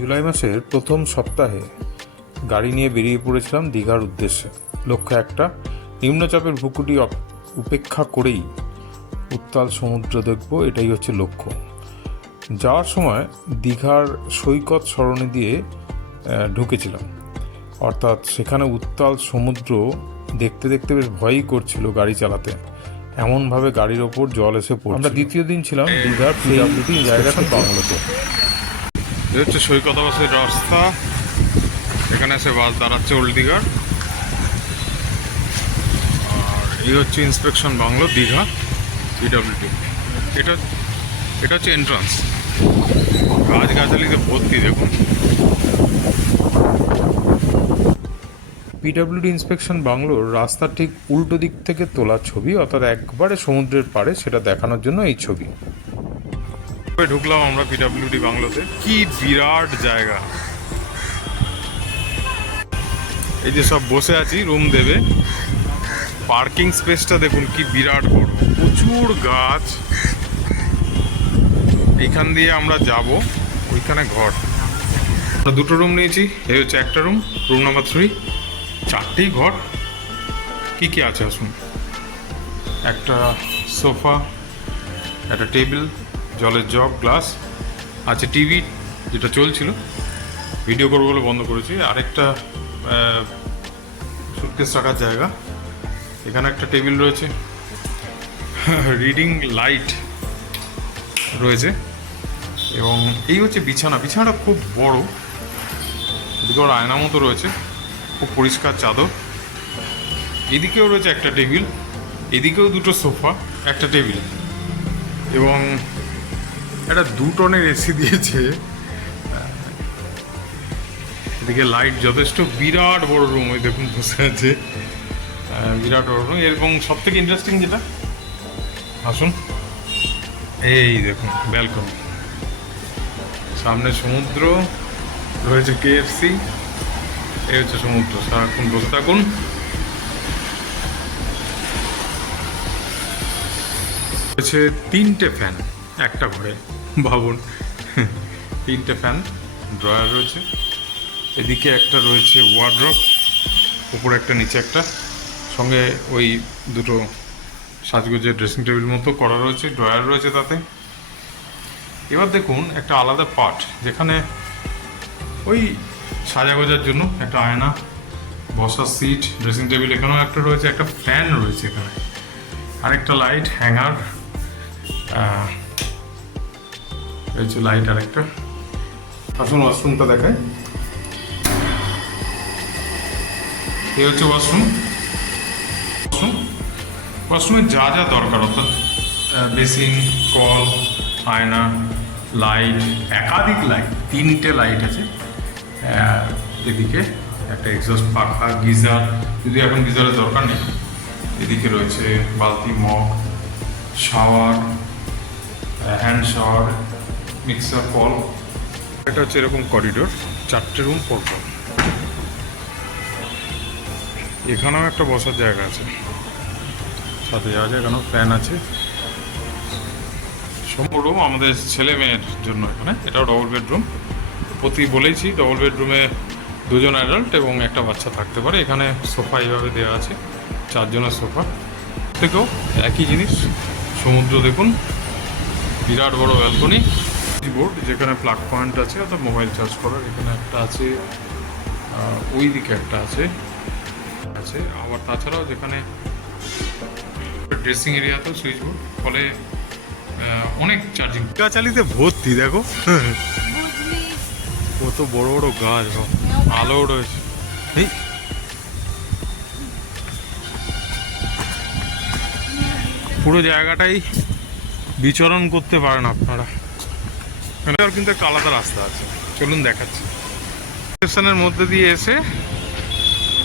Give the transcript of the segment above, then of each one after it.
জুলাই মাসের প্রথম সপ্তাহে গাড়ি নিয়ে বেরিয়ে পড়েছিলাম দীঘার উদ্দেশ্যে। লক্ষ্য একটা, নিম্নচাপের ভূকুটি উপেক্ষা করেই উত্তাল সমুদ্র দেখব, এটাই হচ্ছে লক্ষ্য। যাওয়ার সময় দীঘার সৈকত সরণি দিয়ে ঢুকেছিলাম, অর্থাৎ সেখানে উত্তাল সমুদ্র দেখতে দেখতে বেশ ভয়ই করছিল গাড়ি চালাতে, এমনভাবে গাড়ির ওপর জল এসে পড়ে। আমরা দ্বিতীয় দিন ছিলাম দীঘার পিডব্লিউডি জায়গাটা বাংলোতে। এই হচ্ছে সৈকত বাসের রাস্তা, এখানে এসে বাস দাঁড়াচ্ছে ওল্ড দীঘার। আর এই হচ্ছে ইন্সপেকশন বাংলো দীঘা পিডব্লিউডি। এটা হচ্ছে এন্ট্রান্স। গাছগাছালিতে ভর্তি, দেখুন। পিডব্লিউডি ইন্সপেকশন বাংলোর রাস্তার ঠিক উল্টো দিক থেকে তোলা ছবি, অর্থাৎ একবারে সমুদ্রের পাড়ে, সেটা দেখানোর জন্য এই ছবি। ঢুকলাম আমরা পিডব্লিউডি বাংলোতে। কি বিরাট জায়গা! এই যে সব বসে আছি, রুম দেবে। পার্কিং স্পেসটা দেখুন কি বিরাট বড়, প্রচুর গাছ। এইখান দিয়ে আমরা যাব, ওইখানে ঘর। আমরা দুটো রুম নিয়েছি, এই হচ্ছে একটা রুম, রুম নাম্বার 3। 4টি ঘর। কি কি আছে আসুন। একটা সোফা, একটা টেবিল, জলের জগ, গ্লাস আছে, টিভি যেটা চলছিল, ভিডিও করবো বলে বন্ধ করেছি। আরেকটা সুটকেস রাখার জায়গা। এখানে একটা টেবিল রয়েছে, রিডিং লাইট রয়েছে, এবং এই হচ্ছে বিছানা। বিছানাটা খুব বড়, এদিকে ওর আয়না মতো রয়েছে, খুব পরিষ্কার চাদর। এদিকেও রয়েছে একটা টেবিল, এদিকেও দুটো সোফা, একটা টেবিল, এবং একটা 2 টনের এসি দিয়েছে। এদিকে লাইট যথেষ্ট। বিরাট বড় রুম, ওই দেখুন বসে আছে, বিরাট বড় রুম। এবং সব থেকে ইন্টারেস্টিং যেটা, আসুন, এই দেখুন ব্যালকনি, সামনে সমুদ্র রয়েছে, KFC, এই হচ্ছে সমুদ্র। সারাক্ষণ বসে থাকুন। রয়েছে 3টে ফ্যান একটা ঘরে, ভাবুন। 3টে ফ্যান, ড্রয়ার রয়েছে, এদিকে একটা রয়েছে ওয়ার্ড্রপ, উপরে একটা নিচে একটা, সঙ্গে ওই দুটো সাজগোজের ড্রেসিং টেবিল মতো করা রয়েছে, ড্রয়ার রয়েছে তাতে। এবার দেখুন একটা আলাদা পার্ট, যেখানে ওই সাজাগোজার জন্য একটা আয়না, বসার সিট, ড্রেসিং টেবিল, এখানেও একটা রয়েছে, একটা ফ্যান রয়েছে এখানে, আরেকটা লাইট হ্যাঙ্গার, রয়েছে লাইট আরেকটা। আসুন ওয়াশরুমটা দেখায়। এই হচ্ছে ওয়াশরুম। ওয়াশরুমে যা যা দরকার, অর্থাৎ বেসিন, কল, আয়না, লাইট, একাধিক লাইট, 3টে লাইট আছে। এদিকে একটা এক্সস্ট পাখা, গিজার, যদি এখন গিজারের দরকার নেই। এদিকে রয়েছে বালতি, mug, shower, hand shower, mixer, কল। এটা হচ্ছে এরকম করিডোর, 4টে রুম পরপর। এখানেও একটা বসার জায়গা আছে, সাথে যাওয়া যায়, এখানেও ফ্যান আছে। সম্পূর্ণ আমাদের ছেলে মেয়ের জন্য এখানে। এটাও ডবল বেডরুম। বলেইছি, ডবল বেডরুমে 2জন অ্যাডাল্ট এবং একটা বাচ্চা থাকতে পারে। এখানে সোফা এইভাবে দেওয়া আছে, 4 জনের সোফা। থেকেও একই জিনিস, সমুদ্র দেখুন, বিরাট বড় ব্যালকনি, বোর্ড যেখানে প্লাগ পয়েন্ট আছে, অর্থাৎ মোবাইল চার্জ করার। এখানে একটা আছে, ওই দিকে একটা আছে। আবার তাছাড়াও যেখানে ড্রেসিং এরিয়াতেও সুইচ বোর্ড, ফলে অনেক চার্জিং। গাছালিতে ভর্তি, দেখো কত বড় বড় গাছ, আলো রয়েছে। পুরো জায়গাটাই বিচরণ করতে পারেন আপনারা। কিন্তু একটা আলাদা রাস্তা আছে, চলুন দেখাচ্ছি। স্টেশনের মধ্যে দিয়ে এসে,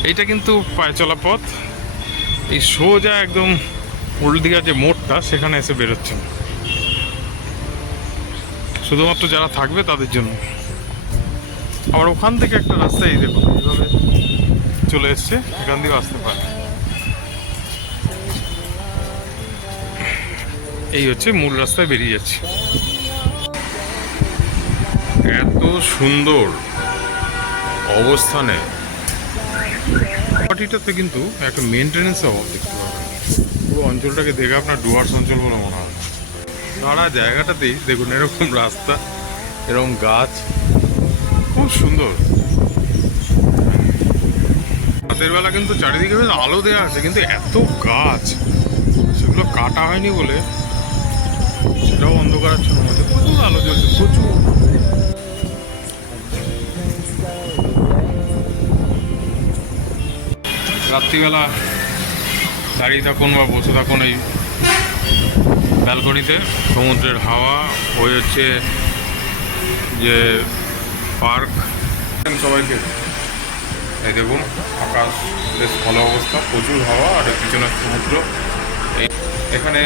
এইটা কিন্তু পায়ে চলা পথ, এই সোজা একদম ওল্ড দীঘার যে মোড়টা, সেখানে এসে বেরোচ্ছেন, শুধুমাত্র যারা থাকবে তাদের জন্য। আবার ওখান থেকে একটা রাস্তা, এই দেখুন এইভাবে চলে এসছে, এখান দিয়েও আসতে পারে। এই হচ্ছে মূল রাস্তায় বেরিয়ে যাচ্ছে। এত সুন্দর অবস্থানে পার্টিটাতে কিন্তু একটা মেনটেনেন্স অভাব দেখতে পাবেন। পুরো অঞ্চলটাকে দেখে আপনার ডুয়ার্স অঞ্চল বলে মনে হয়। সারা জায়গাটাতেই দেখুন এরকম রাস্তা, এরকম গাছ, খুব সুন্দর। রাতের বেলা কিন্তু চারিদিকে বেশ আলো দেওয়া আছে, কিন্তু এত গাছ সেগুলো কাটা হয়নি বলে সেটাও অন্ধকারাচ্ছন্ন মধ্যে প্রচুর আলো জ্বলছে, প্রচুর। রাত্রিবেলা দাঁড়িয়ে থাকুন বা বসে থাকুন এই ব্যালকনিতে, সমুদ্রের হাওয়া, ওই হচ্ছে যে পার্ক। সবাইকে এই দেখুন আকাশ বেশ ভালো অবস্থা, প্রচুর হাওয়া, আর পিছনে সমুদ্র। এখানে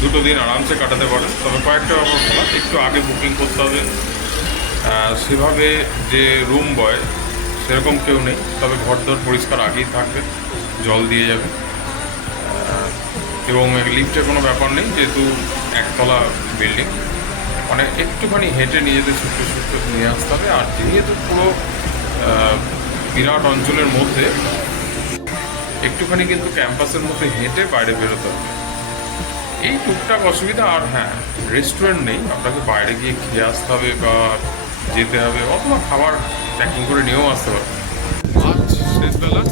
2 দিন আরামসে কাটাতে পারেন, তবে কয়েকটা ব্যাপার বলা, একটু আগে বুকিং করতে হবে। সেভাবে যে রুম বয় সেরকম কেউ নেই, তবে ঘরদোর পরিষ্কার আগেই থাকবে, জল দিয়ে যাবে, এবং লিফটের কোনো ব্যাপার নেই যেহেতু একতলা বিল্ডিং। মানে একটুখানি হেঁটে নিজেদের ছুটতে ছুটতে নিয়ে আসতে হবে। আর যেহেতু পুরো বিরাট অঞ্চলের মধ্যে একটুখানি কিন্তু ক্যাম্পাসের মধ্যে হেঁটে বাইরে বেরোতে হবে, এই টুকটাক অসুবিধা। আর হ্যাঁ, রেস্টুরেন্ট নেই, আপনাকে বাইরে গিয়ে খেয়ে আসতে হবে বা যেতে হবে, অথবা খাবার প্যাকিং করে নিয়েও আসতে পারবে। আজ শেষবেলা